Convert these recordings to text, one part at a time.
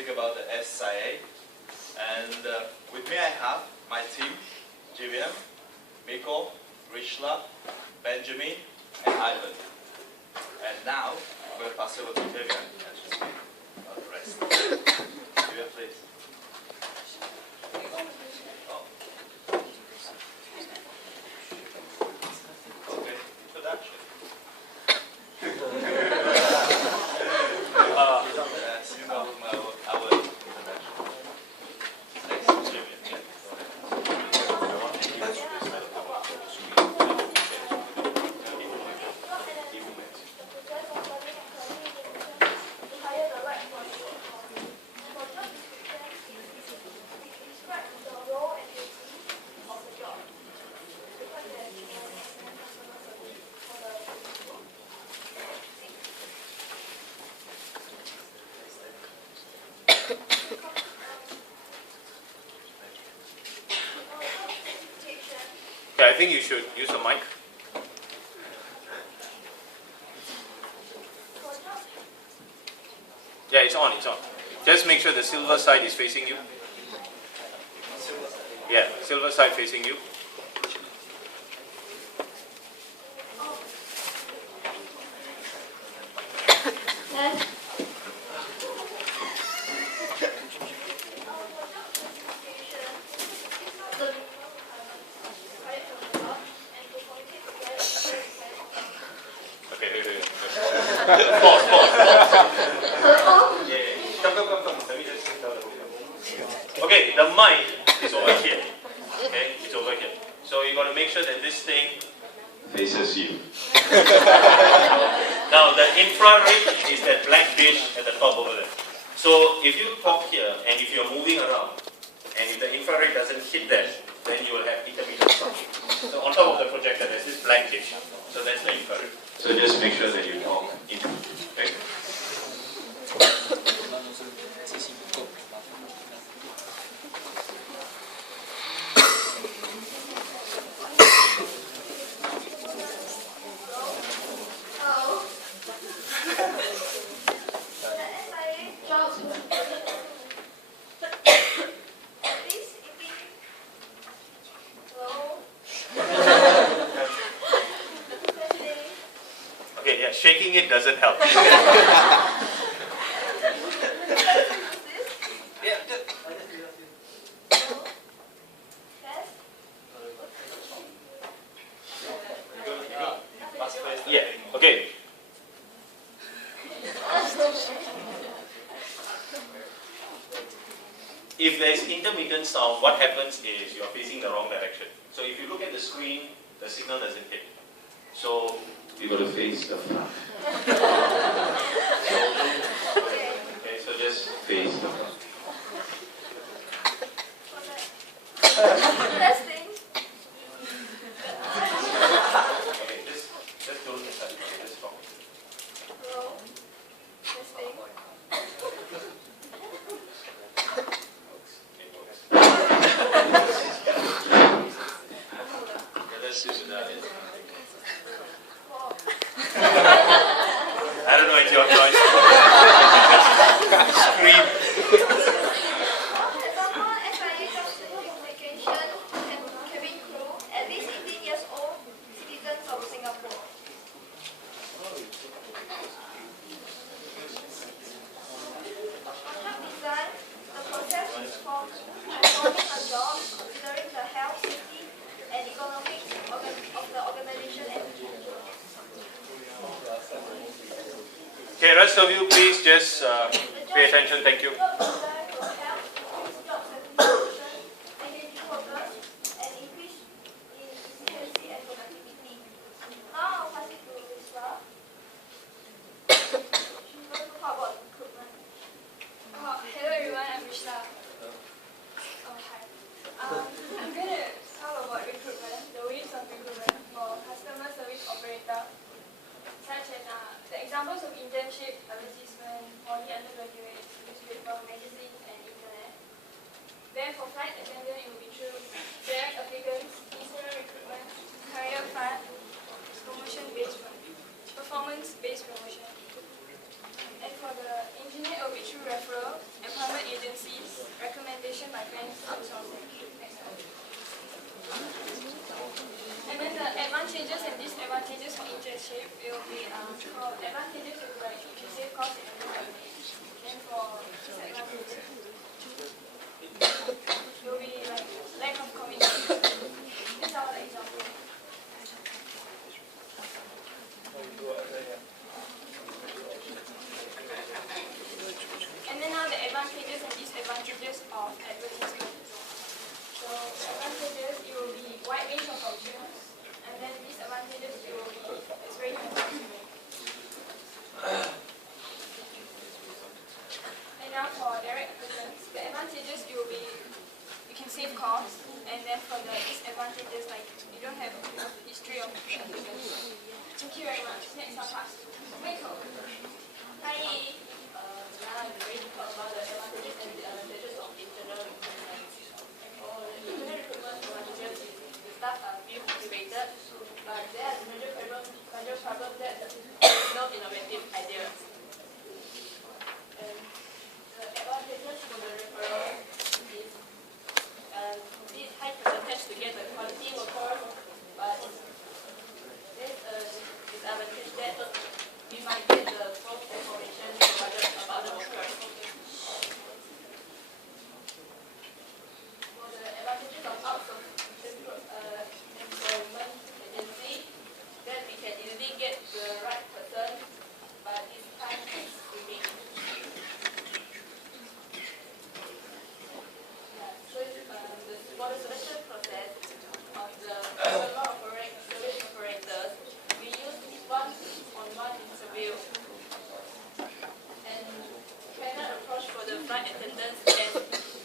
speak about the SIA. And with me I have my team, Jivian, Miko, Rishla, Benjamin, and Ivan. And now, I'm going to pass over to Vivian and she'll speak about the rest. Vivian, please. Oh. Okay, introduction. Yes, you know our introduction. Next, Jivian. Yeah, go ahead. Yeah, I think you should use a mic. Yeah, it's on, it's on. Just make sure the silver side is facing you. Yeah, silver side facing you. Okay. Pause. Yeah. Come. Let me just tell the whole. Okay, the mic is over here. Okay, it's over here. So you got to make sure that this thing faces you. Now the infrared is that black dish at the top over there. So if you talk here and if you're moving around and if the infrared doesn't hit that, then you will have intermittent sound. So on top of the projector there's this black dish. So that's the infrared. So just make sure that you talk into it. Okay? Okay, yeah, shaking it doesn't help. Yeah, okay. If there's intermittent sound, what happens is you're facing the wrong direction. So if you look at the screen, the signal doesn't hit. So you got to face the front. Okay, so just face the front. Okay, just don't decide. Just stop. I don't know, it's your choice. Scream. Okay, rest of you, please just pay attention. Thank you. Hello everyone, I'm Rishla. Hi. I'm going to talk about recruitment, the ways of recruitment for customer service operator, such as the examples of internship, advertisement, poly undergraduates, newspaper, magazine, and internet. Then for flight attendant, it will be through direct applicants, internal recruitment, career fund, performance-based promotion. And for the engineer, it will be through referral, employment education by friends outsourcing. Next one. And then the advantages and disadvantages for internship will be for advantages will be like you can save costs and then for disadvantages will be like lack of commitment. These are the examples. And then now the advantages and disadvantages of advertisement. So advantages, it will be wide range of options, and then disadvantages, it will be it's very time-consuming. And now for direct applicants, the advantages it will be you can save costs, and then for the disadvantages, like you don't have enough history of applicants. Thank you very much. Next I'll pass to Michael. Hi. Now I'm going to talk about the advantages and disadvantages of internal recruitment. Internal recruitment advantages is the staff are feel motivated, but there are major problem that there is no innovative ideas. And the advantages for the referral is this high percentage to get the quality worker, but there's a disadvantage that we might get the false information provided about the workers. For the advantages of outsourcing employment agency, that we can easily get the right person, but this time is limit. For the selection process of the service operators, we use one-on-one interview. And panel approach for the flight attendants, and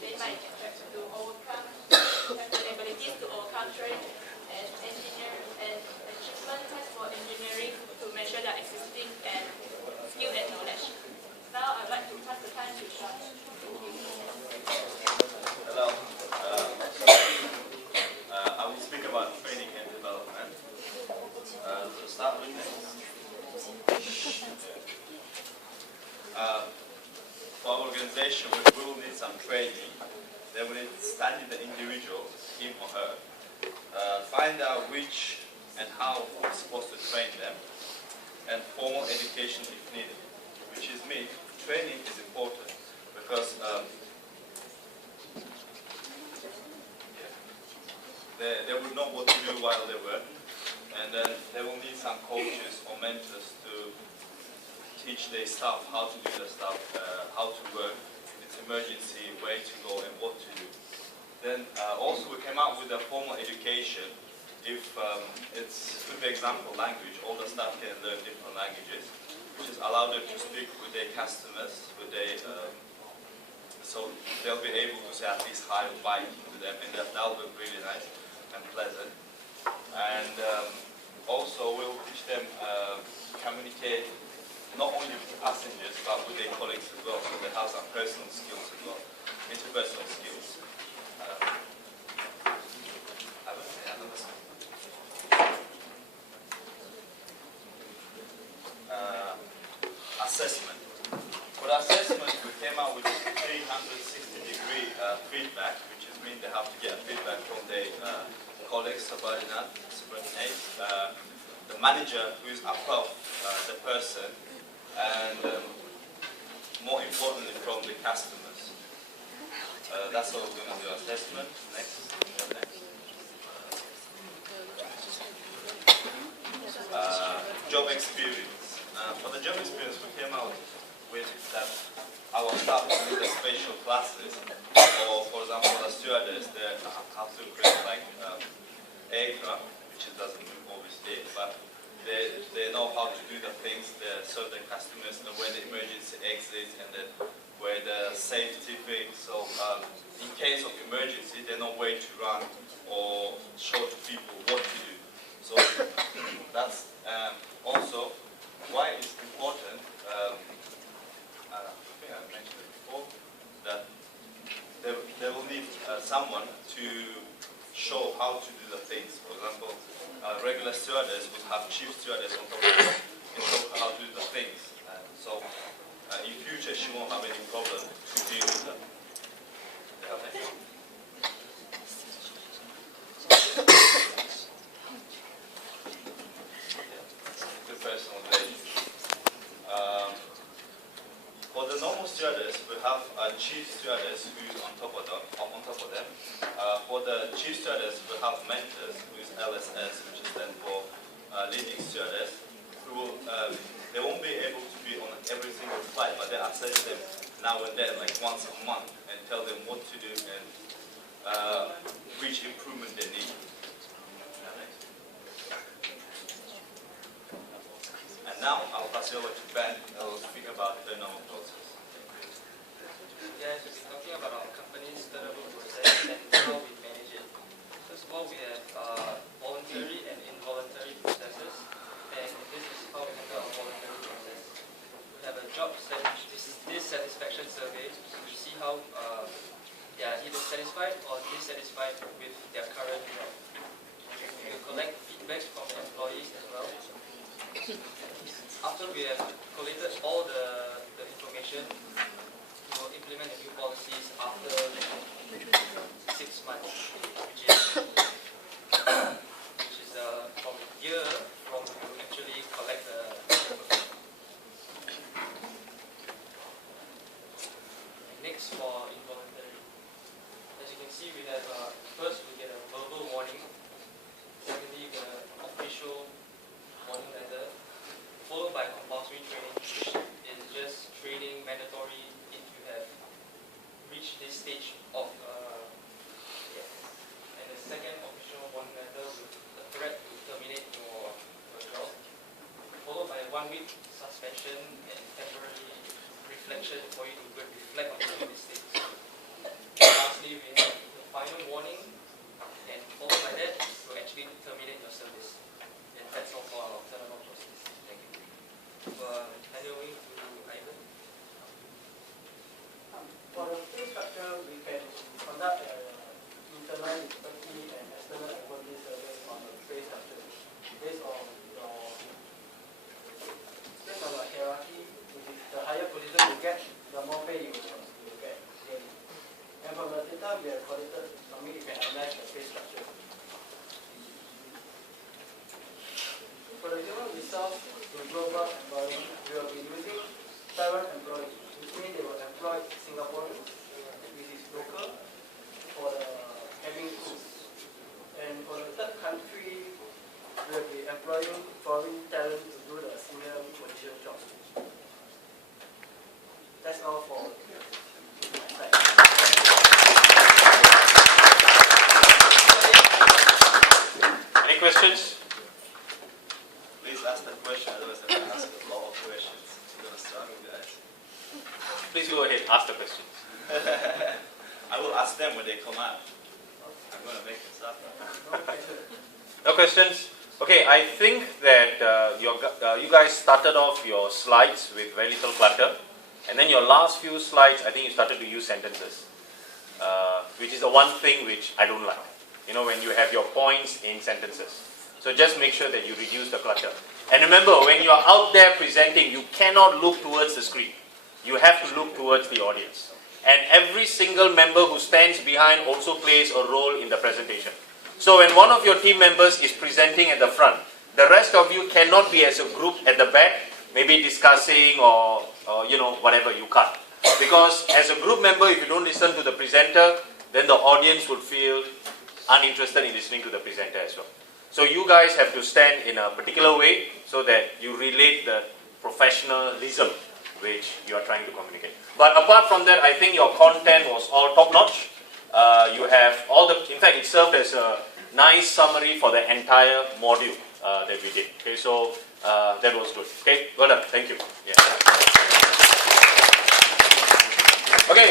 they might have to have the abilities to overcome trade and engineer and achievement test for engineering to measure their existing and skill and knowledge. Now I'd like to pass the time to Sean. Hello. I will speak about training and development. To start with for our organization, we will need some training. They will need to study the individual, him or her, find out which and how we're supposed to train them, and formal education if needed, which is me. Training is important because they would know what to do while they work, and then they will need some coaches or mentors to teach their staff how to do the stuff, how to work, if it's emergency, where to go and what to do. Then also we came out with a formal education. If it's with the example language, all the staff can learn different languages, which is allow them to speak with their customers, with their so they'll be able to say at least hi or bye to them, and that will be really nice and pleasant. And also we'll teach them communicate not only with passengers but with their colleagues as well, so they have some personal skills as well, interpersonal skills. Assessment. For assessment, we came out with 360-degree feedback, which is mean they have to get feedback from their colleagues, subordinates, the manager who is above the person, and more importantly from the customers. That's how we're going to do assessment. Next. Job experience. For the job experience, we came out with that our staff need the special classes, or for example, the stewardess, they have to create like aircraft, which it doesn't move obviously, but they know how to do the things, they serve the customers, and where the emergency exits, and then where the safety things. So in case of emergency, they know where to run or show to people what to do. So that's also why it's important. I think I mentioned it before, that they will need someone to show how to do the things. For example, regular stewardess will have chief stewardess on top of her and show her how to do the things. So in future she won't have any problem to deal with them. Good personal day. For the normal stewardess, we have a chief stewardess who is on top of them. For the chief stewardess, we have mentors, who is LSS, which is then for leading stewardess, who will, they won't be able to be on every single flight, but they assess them now and then, like once a month, and tell them what to do and which improvement they need. And now I'll pass it over to Ben, who will speak about the normal process. Yes, we'll be talking about our company's turnover process and how we manage it. First of all, we have voluntary and involuntary processes, and this is how we handle our voluntary process. We have a job dissatisfaction survey to see how they are either satisfied or dissatisfied with their current job. We will collect feedback from the employees as well. After we have collated all the information, we will implement the new policies after 6 months, which is from a year from you actually collect the information. Next, for involuntary, as you can see, we have first we get a verbal warning, secondly we get an official warning letter, followed by compulsory training, which is just training mandatory if you have reached this stage of and the second official warning letter with the threat to terminate your job, followed by 1 week suspension and temporary reflection for you to go and reflect on your mistakes. Lastly, we have the final warning, and followed by that, we'll actually terminate your service. And that's all for our turnover process. Thank you. Handing to Ivan. For the pay structure, we can conduct internal, internally, and external employee surveys on the pay structure based on your hierarchy. Which is the higher position you get, the more pay you will get. And from the data we have collected, you can analyze the pay structure. For the human resource to global environment, we will be using 7 employees, which means they will employ Singaporeans, which is local, for the cabin crew. And for the third country, we will be employing foreign talent to do the senior position job. That's all for my side. Any questions? Please ask that question, otherwise I'm going to ask a lot of questions. I'm going to struggle, guys. Please go ahead, ask the questions. I will ask them when they come out. I'm going to make this up. No questions? Okay, I think that you guys started off your slides with very little clutter, and then your last few slides, I think you started to use sentences, which is the one thing which I don't like. You know, when you have your points in sentences. So just make sure that you reduce the clutter. And remember, when you are out there presenting, you cannot look towards the screen. You have to look towards the audience. And every single member who stands behind also plays a role in the presentation. So when one of your team members is presenting at the front, the rest of you cannot be as a group at the back, maybe discussing or you know, whatever you cut. Because as a group member, if you don't listen to the presenter, then the audience will feel uninterested in listening to the presenter as well. So you guys have to stand in a particular way so that you relate the professionalism which you are trying to communicate. But apart from that, I think your content was all top-notch. You have all the, in fact, it served as a nice summary for the entire module that we did. Okay, so that was good. Okay, well done. Thank you. Yeah. Okay.